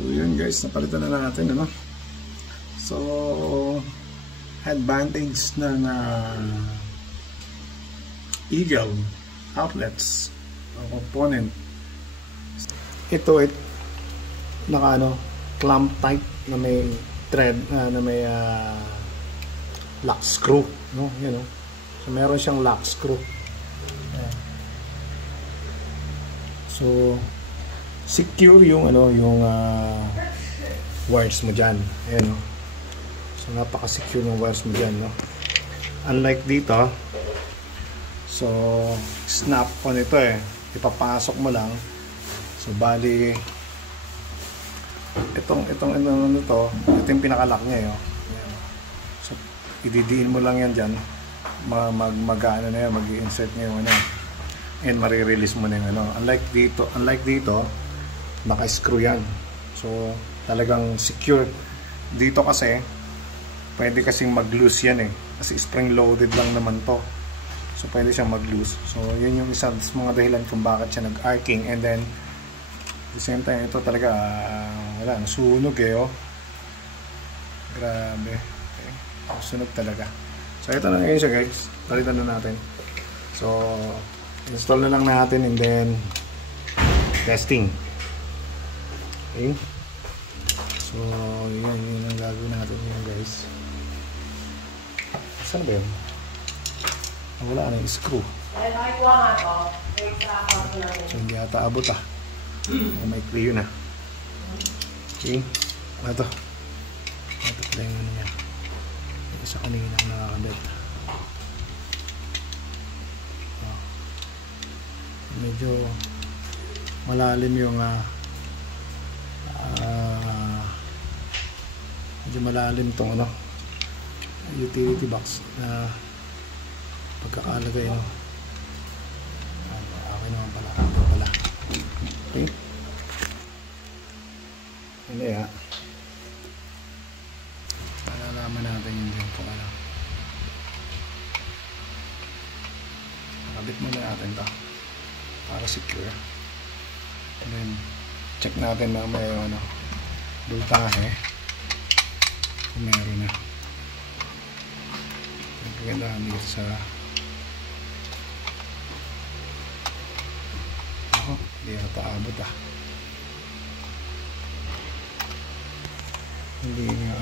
So yun guys, napalitan na natin, ano? So advantage ng Eagle outlets component, ito naka clamp type na may thread na may lock screw, no? Yan, no? So meron siyang lock screw. So secure yung yung wires mo diyan. Ayan, no? So napaka-secure ng wires mo diyan, no? Unlike dito, so snap on ito ipapasok mo lang. So bali itong ito yung pinaka-lock niya, Ayan. So ididiin mo lang yan diyan. Mag-ano na yan, mag-i-insert niya yung and marirelease mo na yung unlike dito naka-screw yan. So talagang secure. Dito kasi pwede kasing mag-loose yan kasi spring loaded lang naman to. So pwede siyang mag-loose. So yun yung isa sa mga dahilan kung bakit siya nag-arcing. And then at the same time, ito talaga wala, nasunog grabe. Okay. Sunog talaga. So ito na ngayon siya guys, palitan na natin. So install na lang natin and then testing. Okay. So yun ang gagawin natin yun guys. Saan ba yun? Wala na yung screw. So hindi ata abot may clear na. Okay. Ito pala yung niya. Isa kanina nakakabit. Medyo malalim yung medyo malalim tong utility box na pagkakalagay okay naman pala. Okay. Hindi malalaman natin yung kung nakabit muna natin to para secure. And then check natin na may voltahe kung meron na. Pagkakailangan dito sa hindi ata abot hindi nga